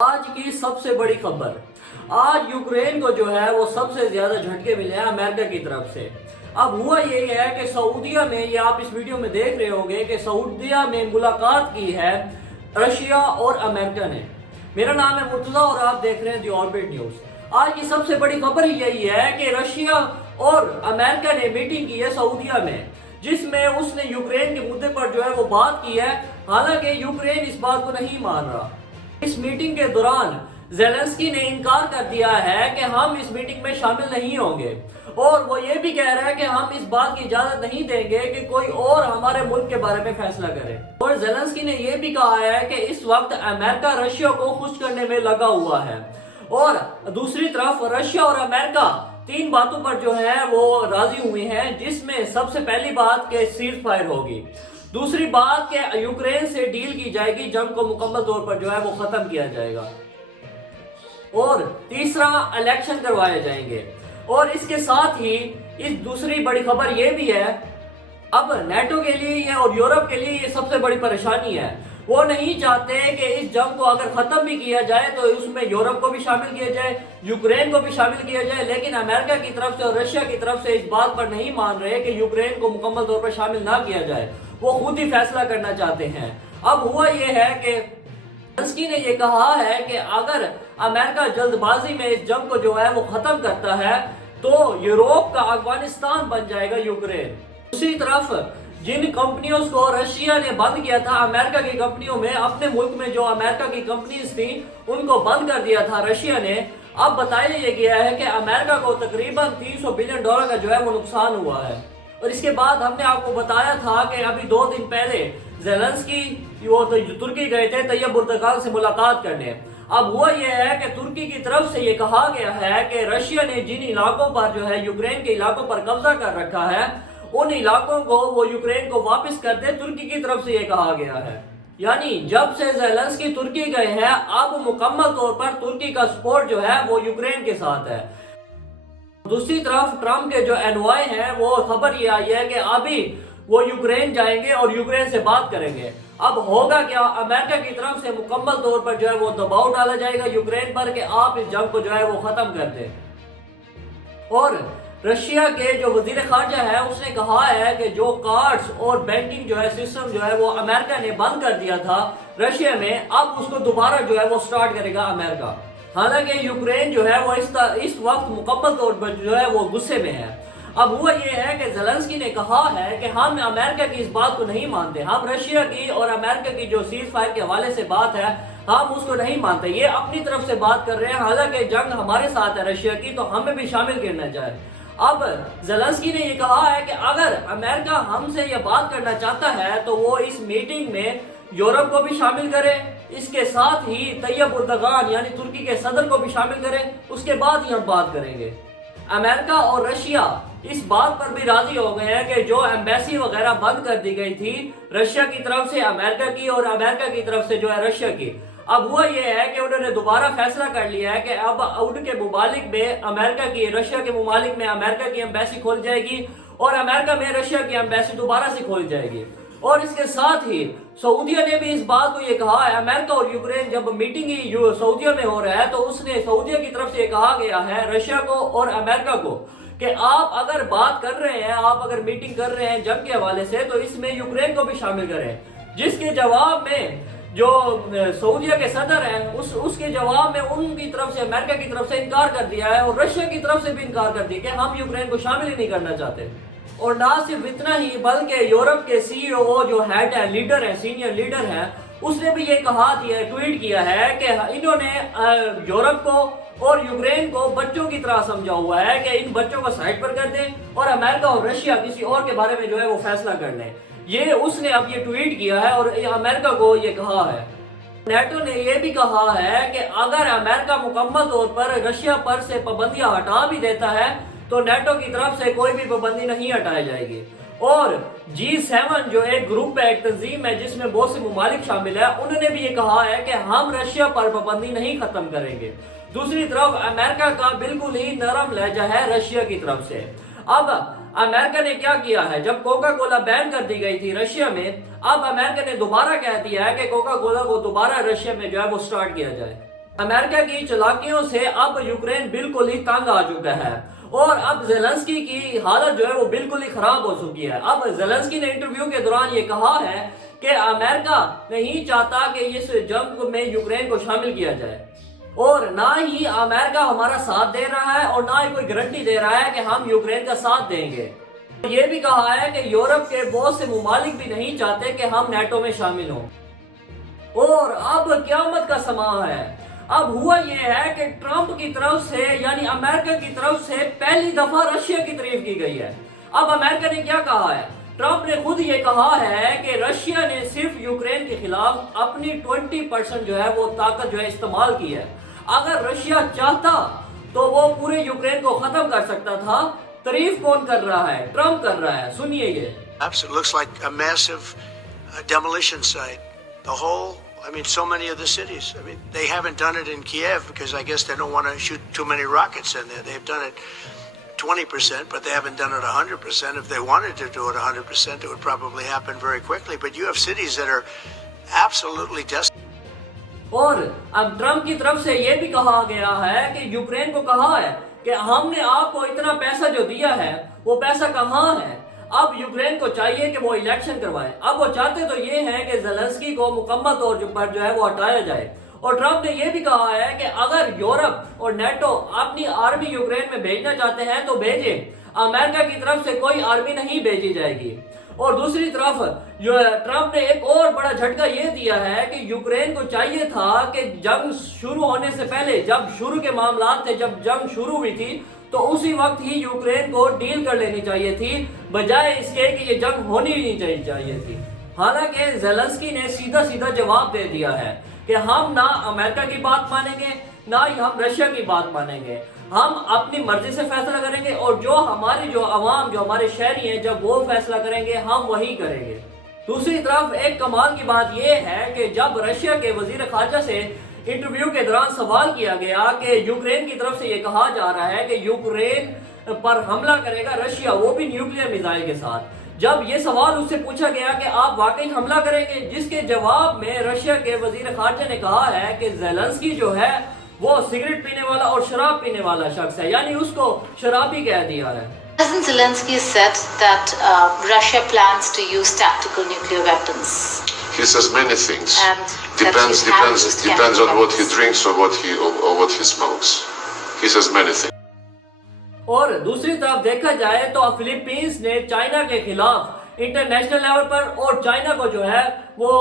آج کی سب سے بڑی خبر، آج یوکرین کو جو ہے وہ سب سے زیادہ جھٹکے ملے ہیں امریکہ کی طرف سے۔ اب ہوا یہ ہے کہ سعودیہ میں، یہ آپ اس ویڈیو میں دیکھ رہے ہوں گے کہ سعودیہ میں ملاقات کی ہے رشیا اور امریکہ نے۔ میرا نام ہے مرتضیٰ اور آپ دیکھ رہے ہیں دی آربٹ نیوز۔ آج کی سب سے بڑی خبر یہی ہے کہ رشیا اور امریکہ نے میٹنگ کی ہے سعودیہ میں، جس میں اس نے یوکرین کے مدعے پر جو ہے وہ بات کی ہے، حالانکہ یوکرین اس بات کو نہیں مان رہا۔ اس میٹنگ کے دوران زیلنسکی نے انکار کر دیا ہے کہ ہم اس میٹنگ میں شامل نہیں ہوں گے، اور وہ یہ بھی کہہ رہا ہے کہ ہم اس بات کی اجازت نہیں دیں گے کہ کوئی اور ہمارے ملک کے بارے میں فیصلہ کرے۔ اور زیلنسکی نے یہ بھی کہا ہے کہ اس وقت امریکہ رشیا کو خوش کرنے میں لگا ہوا ہے، اور دوسری طرف رشیا اور امریکہ تین باتوں پر جو ہے وہ راضی ہوئے ہیں، جس میں سب سے پہلی بات کہ سیز فائر ہوگی، دوسری بات کہ یوکرین سے ڈیل کی جائے گی، جنگ کو مکمل طور پر جو ہے وہ ختم کیا جائے گا، اور تیسرا الیکشن کروائے جائیں گے۔ اور اس کے ساتھ ہی اس دوسری بڑی خبر یہ بھی ہے، اب نیٹو کے لیے اور یورپ کے لیے یہ سب سے بڑی پریشانی ہے۔ وہ نہیں چاہتے کہ اس جنگ کو اگر ختم بھی کیا جائے تو اس میں یورپ کو بھی شامل کیا جائے، یوکرین کو بھی شامل کیا جائے، لیکن امریکہ کی طرف سے اور رشیا کی طرف سے اس بات پر نہیں مان رہے کہ یوکرین کو مکمل طور پر شامل نہ کیا جائے، وہ خود ہی فیصلہ کرنا چاہتے ہیں۔ اب ہوا یہ ہے کہ زیلنسکی نے یہ کہا ہے کہ اگر امریکہ جلد بازی میں اس جنگ کو جو ہے وہ ختم کرتا ہے تو یورپ کا افغانستان بن جائے گا یوکرین۔ دوسری طرف جن کمپنیوں کو رشیا نے بند کیا تھا، امریکہ کی کمپنیوں میں، اپنے ملک میں جو امریکہ کی کمپنیز تھیں ان کو بند کر دیا تھا رشیا نے، اب بتایا یہ گیا ہے کہ امریکہ کو تقریباً $300 بلین کا جو ہے وہ نقصان ہوا ہے۔ اور اس کے بعد ہم نے آپ کو بتایا تھا کہ ابھی 2 دن پہلے زیلنسکی وہ ترکی گئے تھے طیب اردگان سے ملاقات کرنے۔ اب ہوا یہ ہے کہ ترکی کی طرف سے یہ کہا گیا ہے کہ رشیا نے جن علاقوں پر جو ہے یوکرین کے علاقوں پر قبضہ کر رکھا ہے، ان علاقوں کو وہ یوکرین کو واپس کر دے، ترکی کی طرف سے یہ کہا گیا ہے۔ یعنی جب سے زیلنسکی ترکی گئے ہیں، اب مکمل طور پر ترکی کا سپورٹ جو ہے وہ یوکرین کے ساتھ ہے۔ دوسری طرف ٹرمپ کے جو انوائے ہیں، وہ خبر یہ آئی ہے کہ ابھی وہ یوکرین جائیں گے اور یوکرین سے بات کریں گے۔ اب ہوگا کیا؟ امریکہ کی طرف سے مکمل طور پر جو ہے وہ دباؤ ڈالا جائے گا یوکرین پر کہ آپ اس جنگ کو جو ہے وہ ختم کر دیں۔ اور رشیا کے جو وزیر خارجہ ہے اس نے کہا ہے کہ جو کارڈز اور بینکنگ جو ہے سسٹم جو ہے وہ امریکہ نے بند کر دیا تھا رشیا میں، اب اس کو دوبارہ جو ہے وہ سٹارٹ کرے گا امریکہ۔ حالانکہ یوکرین جو ہے وہ اس وقت مکمل طور پر جو ہے وہ غصے میں ہے۔ اب ہوا یہ ہے کہ زیلنسکی نے کہا ہے کہ ہم امریکہ کی اس بات کو نہیں مانتے، ہم رشیا کی اور امریکہ کی جو سیز فائر کے حوالے سے بات ہے ہم اس کو نہیں مانتے، یہ اپنی طرف سے بات کر رہے ہیں، حالانکہ جنگ ہمارے ساتھ ہے رشیا کی، تو ہمیں بھی شامل کرنا چاہے۔ اب زیلنسکی نے یہ کہا ہے کہ اگر امریکہ ہم سے یہ بات کرنا چاہتا ہے تو وہ اس میٹنگ میں یورپ کو بھی شامل کرے، اس کے ساتھ ہی طیب اردگان یعنی ترکی کے صدر کو بھی شامل کرے، اس کے بعد ہی ہم بات کریں گے۔ امریکہ اور رشیا اس بات پر بھی راضی ہو گئے ہیں کہ جو ایمبیسی وغیرہ بند کر دی گئی تھی رشیا کی طرف سے امریکہ کی اور امریکہ کی طرف سے جو ہے رشیا کی، اب ہوا یہ ہے کہ انہوں نے دوبارہ فیصلہ کر لیا ہے کہ اب ان کے ممالک میں امریکہ کی، رشیا کے ممالک میں امریکہ کی ایمبیسی کھول جائے گی اور امریکہ میں رشیا کی ایمبیسی دوبارہ سے کھول جائے گی۔ اور اس کے ساتھ ہی سعودیہ نے بھی اس بات کو یہ کہا ہے، امریکہ اور یوکرین جب میٹنگ ہی سعودیہ میں ہو رہا ہے تو اس نے سعودیہ کی طرف سے یہ کہا گیا ہے رشیا کو اور امریکہ کو کہ آپ اگر بات کر رہے ہیں، آپ اگر میٹنگ کر رہے ہیں جنگ کے حوالے سے تو اس میں یوکرین کو بھی شامل کریں۔ جس کے جواب میں جو سعودیہ کے صدر ہیں اس کے جواب میں ان کی طرف سے امریکہ کی طرف سے انکار کر دیا ہے، اور رشیا کی طرف سے بھی انکار کر دیا کہ ہم یوکرین کو شامل ہی نہیں کرنا چاہتے۔ اور نہ صرف اتنا ہی بلکہ یورپ کے سی او جو ہیڈ ہے، لیڈر ہے، سینئر لیڈر ہے، اس نے بھی یہ کہا دیا، ٹویٹ کیا ہے کہ انہوں نے یورپ کو اور یوکرین کو بچوں کی طرح سمجھا ہوا ہے کہ ان بچوں کو سائڈ پر کر دیں اور امریکہ اور رشیا کسی اور کے بارے میں جو ہے وہ فیصلہ کر لیں۔ یہ اس نے اب یہ ٹویٹ کیا ہے اور امریکہ کو یہ کہا ہے۔ نیٹو نے یہ بھی کہا ہے کہ اگر امریکہ مکمل طور پر رشیا پر سے پابندیاں ہٹا بھی دیتا ہے تو نیٹو کی طرف سے کوئی بھی پابندی نہیں ہٹائی جائے گی۔ اور G7 جو ایک گروپ ہے، ایک تنظیم ہے جس میں بہت سے ممالک شامل ہیں، انہوں نے بھی یہ کہا ہے کہ ہم رشیا پر پابندی نہیں ختم کریں گے۔ دوسری طرف امریکہ کا بالکل ہی نرم لہجہ ہے رشیا کی طرف سے۔ اب امریکہ نے کیا کیا ہے، جب کوکا کولا بین کر دی گئی تھی رشیا میں، اب امریکہ نے دوبارہ کہہ دیا ہے کہ کوکا کولا کو دوبارہ رشیا میں جو ہے وہ سٹارٹ کیا جائے۔ امریکہ کی چالاکیوں سے اب یوکرین بالکل ہی تنگ آ چکا ہے اور اب زیلنسکی کی حالت جو ہے وہ بالکل ہی خراب ہو چکی ہے۔ اب زیلنسکی نے انٹرویو کے دوران یہ کہا ہے کہ امریکہ نہیں چاہتا کہ اس جنگ میں یوکرین کو شامل کیا جائے، اور نہ ہی امریکہ ہمارا ساتھ دے رہا ہے اور نہ ہی کوئی گارنٹی دے رہا ہے کہ ہم یوکرین کا ساتھ دیں گے۔ یہ بھی کہا ہے کہ یورپ کے بہت سے ممالک بھی نہیں چاہتے کہ ہم نیٹو میں شامل ہوں۔ اور اب قیامت کا سماں ہے۔ اب ہوا یہ ہے کہ ٹرمپ کی طرف سے یعنی امریکہ کی طرف سے پہلی دفعہ رشیا کی تعریف کی گئی ہے۔ اب امریکہ نے کیا کہا ہے؟ ٹرمپ نے خود یہ کہا ہے کہ رشیا نے صرف یوکرین کے خلاف اپنی 20% جو ہے وہ طاقت جو ہے استعمال کی ہے۔ اگر رشیا چاہتا تو وہ پورے یوکرین کو ختم کر سکتا تھا۔ تعریف کون کر رہا ہے؟ ٹرمپ کر رہا ہے۔ سنیے یہ۔ It looks like a massive demolition site. The whole, so many of the cities. They haven't done it in Kiev because I guess they don't want to shoot too many rockets in there. They've done it 20%, but they haven't done it 100%. If they wanted to do it 100%, it would probably happen very quickly. But you have cities that are absolutely desperate. اور اب Trump کی طرف سے یہ بھی کہا گیا ہے کہ یوکرین کو کہا ہے کہ ہم نے آپ کو اتنا پیسہ جو دیا ہے وہ پیسہ کہاں ہے؟ اب یوکرین کو چاہیے کہ وہ الیکشن کروائے۔ اب وہ چاہتے تو یہ ہے کہ زیلنسکی کو مکمل طور پر جو ہے وہ ہٹایا جائے۔ اور ٹرمپ نے یہ بھی کہا ہے کہ اگر یورپ اور نیٹو اپنی آرمی یوکرین میں بھیجنا چاہتے ہیں تو بھیجیں، امریکہ کی طرف سے کوئی آرمی نہیں بھیجی جائے گی۔ اور دوسری طرف جو ٹرمپ نے ایک اور بڑا جھٹکا یہ دیا ہے کہ یوکرین کو چاہیے تھا کہ جنگ شروع ہونے سے پہلے، جب شروع کے معاملات تھے، جب جنگ شروع ہوئی تھی تو اسی وقت ہی یوکرین کو ڈیل کر لینی چاہیے تھی، بجائے اس کے کہ یہ جنگ ہونی ہی نہیں چاہیے تھی۔ حالانکہ زیلنسکی نے سیدھا سیدھا جواب دے دیا ہے کہ ہم نہ امریکہ کی بات مانیں گے نہ ہی ہم رشیا کی بات مانیں گے، ہم اپنی مرضی سے فیصلہ کریں گے اور جو ہماری جو عوام جو ہمارے شہری ہیں جب وہ فیصلہ کریں گے ہم وہی کریں گے۔ دوسری طرف ایک کمال کی بات یہ ہے کہ جب رشیا کے وزیر خارجہ سے انٹرویو کے دوران سوال کیا گیا کہ یوکرین کی طرف سے یہ کہا جا رہا ہے کہ یوکرین پر حملہ کرے گا رشیا، وہ بھی نیوکلیئر میزائل کے ساتھ، جب یہ سوال اس سے پوچھا گیا کہ آپ واقعی حملہ کریں گے، جس کے جواب میں رشیا کے وزیر خارجہ نے کہا ہے کہ زیلنسکی جو ہے وہ سگریٹ پینے والا اور شراب پینے والا شخص ہے، یعنی اس کو شرابی کہہ دیا ہے۔ President Zelensky said that Russia plans to use tactical nuclear weapons. He says many things. And Depends on what he drinks or what he smokes. He says many things. اور دوسری طرف دیکھا جائے تو فلپینز نے چائنا کے خلاف انٹرنیشنل لیول پر اور چائنا کو جو ہے وہ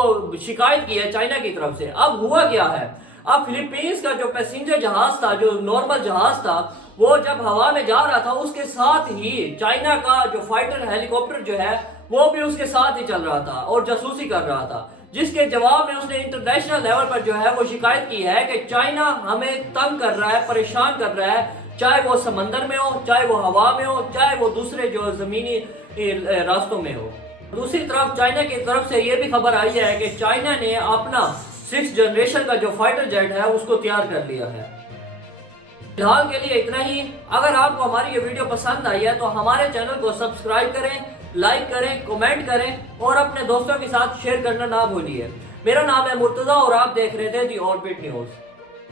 شکایت کی ہے چائنا کی طرف سے۔ اب ہوا کیا ہے؟ اب فلپینز کا جو پیسنجر جہاز تھا، جو نارمل جہاز تھا، وہ جب ہوا میں جا رہا تھا اس کے ساتھ ہی چائنا کا جو فائٹر ہیلی کاپٹر جو ہے وہ بھی اس کے ساتھ ہی چل رہا تھا اور جاسوسی کر رہا تھا، جس کے جواب میں اس نے انٹرنیشنل لیول پر جو ہے وہ شکایت کی ہے کہ چائنا ہمیں تنگ کر رہا ہے، پریشان کر رہا ہے، چاہے وہ سمندر میں ہو، چاہے وہ ہوا میں ہو، چاہے وہ دوسرے جو زمینی راستوں میں ہو۔ دوسری طرف چائنا کی طرف سے یہ بھی خبر آئی ہے کہ چائنا نے اپنا 6 جنریشن کا جو فائٹر جیٹ ہے اس کو تیار کر لیا ہے۔ فی الحال کے لیے اتنا ہی۔ اگر آپ کو ہماری یہ ویڈیو پسند آئی ہے تو ہمارے چینل کو سبسکرائب کریں، لائک کریں، کمنٹ کریں اور اپنے دوستوں کے ساتھ شیئر کرنا نہ بھولیے۔ میرا نام ہے مرتضیٰ اور آپ دیکھ رہے تھے دی آربٹ نیوز۔